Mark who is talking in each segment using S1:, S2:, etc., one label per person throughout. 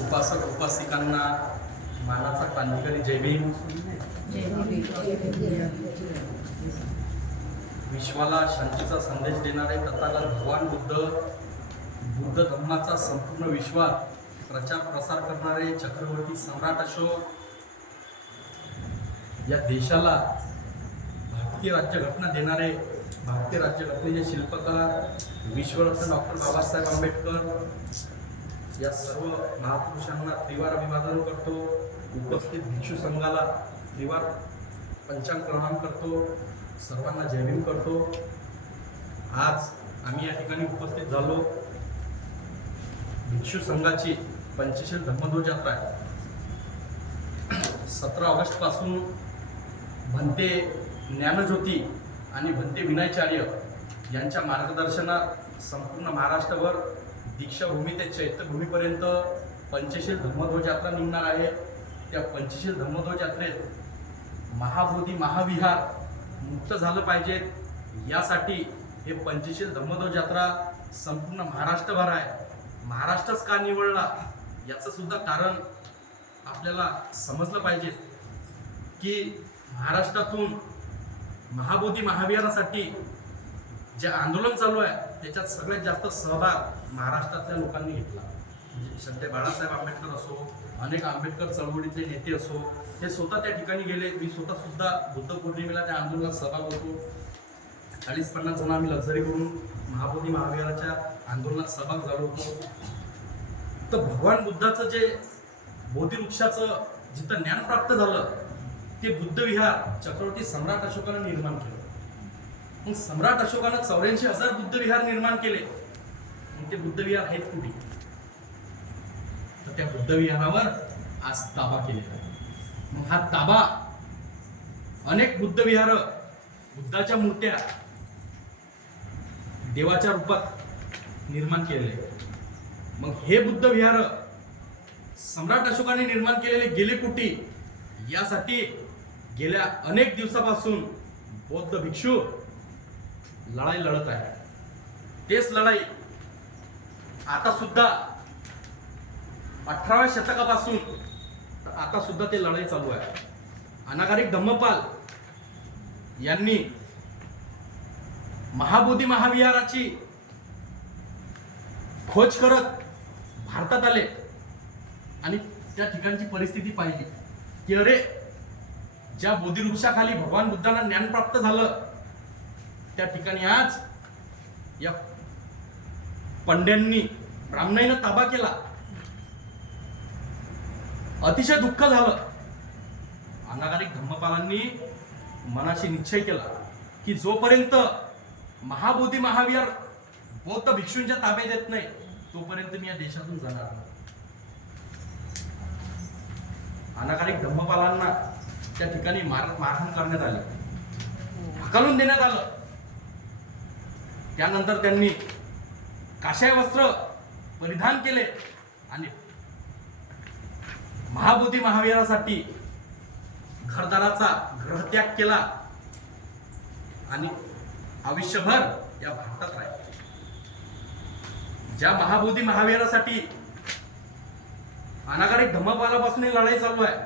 S1: उपासक उपासिकांना मानाचा क्रांतिकारी जय भीम. विश्वाला शांतीचा संदेश देणारे तथागत भगवान बुद्ध बुद्ध धर्माचा संपूर्ण विश्वात प्रचार प्रसार करणारे चक्रवर्ती सम्राट अशोक या देशाला भारतीय राज्यघटना देणारे भारतीय राज्यघटनेचे शिल्पकार विश्वरत्न डॉक्टर बाबासाहेब आंबेडकर या सर्व महापुरुषांना त्रिवार अभिवादन करतो. उपस्थित भिक्षू संघाला त्रिवार पंचांग प्रणाम करतो. सर्वांना जयभीम करतो. आज आम्ही या ठिकाणी उपस्थित झालो. भिक्षू संघाची पंचशील धम्मध्वज यात्रा आहे. सतरा ऑगस्टपासून भंते ज्ञानज्योती आणि भंते विनयचार्य यांच्या मार्गदर्शनात संपूर्ण महाराष्ट्रभर दीक्षाभूमी ते चैत्यभूमीपर्यंत पंचशील धर्मध्वज यात्रा निघणार आहे. त्या पंचशील धर्मध्वज यात्रेत महाबोधी महाविहार मुक्त झालं पाहिजेत यासाठी हे पंचशील धर्मध्वज यात्रा संपूर्ण महाराष्ट्रभर आहे. महाराष्ट्रच का निवडला याचं सुद्धा कारण आपल्याला समजलं पाहिजे की महाराष्ट्रातून महाबोधी महाविहारासाठी जे आंदोलन चालू आहे त्याच्यात सगळ्यात जास्त सहभाग महाराष्ट्रातल्या लोकांनी घेतला. म्हणजे सध्या बाळासाहेब आंबेडकर असो अनेक आंबेडकर चळवळीतले नेते असो हे स्वतः त्या ठिकाणी गेले. मी स्वतः सुद्धा बुद्ध पौर्णिमेला त्या आंदोलनात सहभाग होतो. चाळीस पन्नास जण आम्ही लक्झरी करून महाबोधी महाविहाराच्या आंदोलनात सहभाग झालो होतो. तर भगवान बुद्धाचं जे बोधिवृक्षाचं जिथं ज्ञान प्राप्त झालं ते बुद्ध विहार चक्रवर्ती सम्राट अशोकानं निर्माण केलं. मग सम्राट अशोकानं चौऱ्याऐंशी हजार बुद्ध विहार निर्माण केले. मग ते बुद्ध विहार आहेत कुठे? तर त्या बुद्ध विहारावर आज ताबा केलेला आहे. मग हा ताबा अनेक बुद्ध विहार बुद्धाच्या मूर्त्या देवाच्या रूपात निर्माण केलेले मग हे बुद्ध विहार सम्राट अशोकाने निर्माण केलेले गेले कुठे? यासाठी गेल्या अनेक दिवसापासून बौद्ध भिक्षू लढाई लढत आहे. तेच लढाई आता सुद्धा अठराव्या शतकापासून आता सुद्धा ते लढाई चालू आहे. अनागारिक धम्मपाल यांनी महाबोधी महाविहाराची खोज करत भारतात आले आणि त्या ठिकाणची परिस्थिती पाहिली की अरे ज्या बोधिवृक्षाखाली भगवान बुद्धांना ज्ञान प्राप्त झालं त्या ठिकाणी आज या पंड्यांनी ब्राह्मणाईनं ताबा केला. अतिशय दुःख झालं. अनागारिक धम्मपालांनी मनाशी निश्चय केला की जोपर्यंत महाबोधी महावीर बौद्ध भिक्षूंच्या ताब्यात येत नाही तोपर्यंत मी या देशातून जाणार नाही. अनागारिक धम्मपालांना त्या ठिकाणी मार मारहाण करण्यात आली. हकलून देण्यात आलं. त्यानंतर त्यांनी काशाय वस्त्र परिधान केले आणि महाबोधी महावीरासाठी घरदाराचा ग्रहत्याग केला आणि आयुष्यभर या भारतात राहिले. ज्या महाबोधी महावीरासाठी अनागारिक धम्मपालापासून लढाई चालू आहे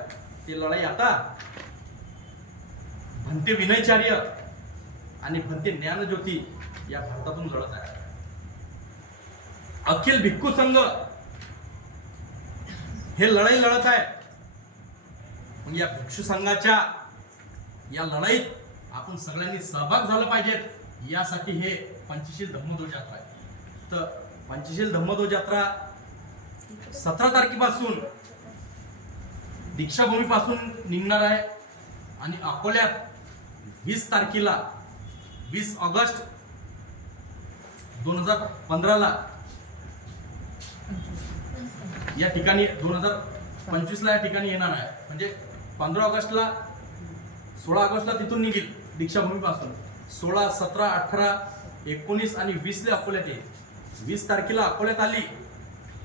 S1: ती लढाई आता भंते विनयचार्य आणि भंते ज्ञानज्योती या भारतातून लढत आहे. अखिल भिक्खू संघ हे लढाई लढत आहे. पण या भिक्षू संघाच्या या लढाईत आपण सगळ्यांनी सहभाग झाला पाहिजेत. यासाठी हे पंचशील धम्मध्वज यात्रा आहे. तर पंचशील धम्मध्वज यात्रा सतरा तारखेपासून दीक्षाभूमीपासून निघणार आहे. आणि अकोल्यात वीस तारखेला वीस ऑगस्ट दोन हजार पंधराला. या ठिकाणी दोन हजार पंचवीसला या ठिकाणी येणार आहे. म्हणजे पंधरा ऑगस्टला सोळा ऑगस्टला तिथून निघेल दीक्षाभूमीपासून. सोळा सतरा अठरा एकोणीस आणि वीसला अकोल्यात येईल. वीस तारखेला अकोल्यात आली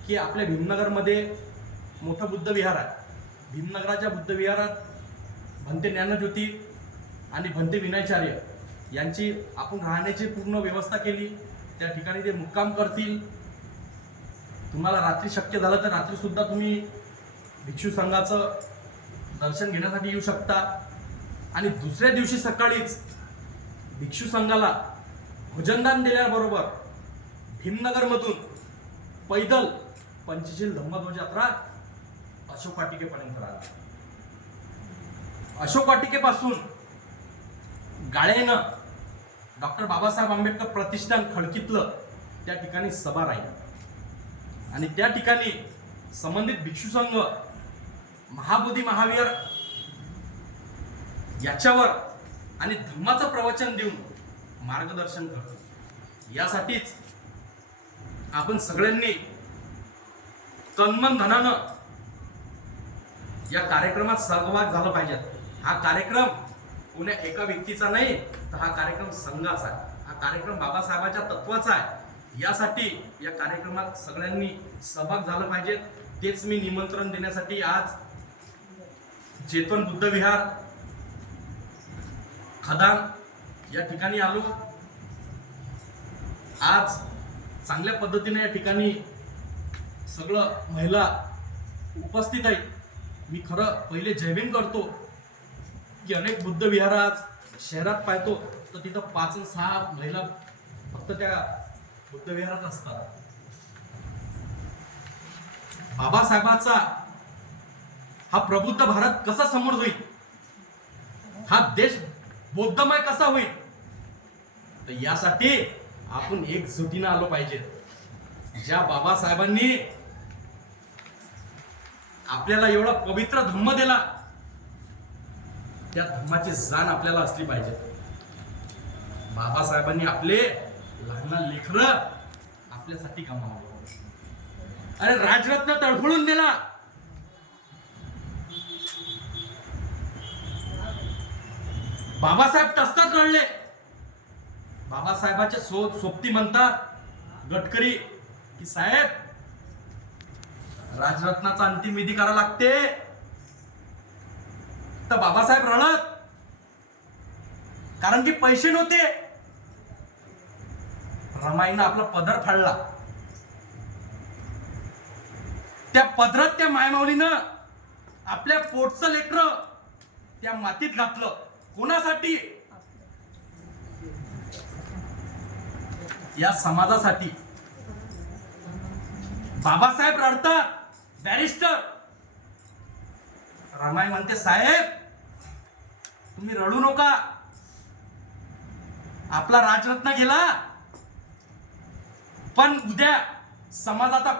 S1: की आपल्या भीमनगरमध्ये मोठं बुद्ध विहार आहे. भीमनगराच्या बुद्ध विहारात भंते ज्ञानज्योती आणि भंते विनयचार्य यांची आपण राहण्याची पूर्ण व्यवस्था केली. त्या ठिकाणी ते मुक्काम करतील. तुम्हाला रात्री शक्य झालं तर रात्री सुद्धा तुम्ही भिक्षू संघाचं दर्शन घेण्यासाठी येऊ शकता. आणि दुसऱ्या दिवशी सकाळीच भिक्षू संघाला भोजनदान दिल्याबरोबर भीमनगरमधून पैदल पंचशील धम्मध्वज यात्रा अशोक वाटिकेपर्यंत राहते अशोक वाटिकेपासून गाळेनं डॉक्टर बाबासाहेब आंबेडकर प्रतिष्ठान खडकीतलं त्या ठिकाणी सभा राहील. आणि त्या ठिकाणी संबंधित भिक्षू संघ महाबोधी महावीर याच्यावर आणि धम्माचं प्रवचन देऊन मार्गदर्शन करतो. यासाठीच आपण सगळ्यांनी तन्मन धनानं या कार्यक्रमात सहभाग झाला पाहिजे हा कार्यक्रम कोण्या एका व्यक्तीचा नाही तर हा कार्यक्रम संघाचा आहे. हा कार्यक्रम बाबासाहेबाच्या तत्वाचा आहे. यासाठी या कार्यक्रमात सगळ्यांनी सहभाग झाला पाहिजे. तेच मी निमंत्रण देण्यासाठी आज चेतन बुद्धविहार खदान या ठिकाणी आलो. आज चांगल्या पद्धतीने या ठिकाणी सगळं महिला उपस्थित आहेत. मी खरं पहिले जयभीम करतो. की अनेक बुद्ध विहार आज शहरात पाहतो तर तिथं पाच सहा महिला फक्त त्या बुद्ध विहारात असतात. बाबासाहेबांचा हा प्रबुद्ध भारत कसा समोर होईल हा देश बौद्धमय कसा होईल? तर यासाठी आपण एकजुटीनं आलो पाहिजे. ज्या बाबासाहेबांनी आपल्याला एवढा पवित्र धम्म दिला त्या धर्माची जाण आपल्याला असली पाहिजे. बाबासाहेबांनी आपले लहान लेखन लेकर आपल्यासाठी कमावलं अरे राजरत्न तडफडून दिला. बाबासाहेब टसतात कळले. बाबासाहेबाचे सो सोबती म्हणतात गडकरी की साहेब राजरत्नाचा अंतिम विधी करा लागते. तर बाबासाहेब रडत. कारण की पैसे नव्हते. रमाईनं आपला पदर फाडला. त्या पदरात त्या मायमाऊलीनं आपल्या पोटचं लेकर त्या मातीत घातलं. कोणासाठी? या समाजासाठी. बाबासाहेब रडतात. बॅरिस्टर. रामाई म्हणते साहेब तुम्ही रडू नका. आपला राजरत्न गेला. पण उद्या समाजाचा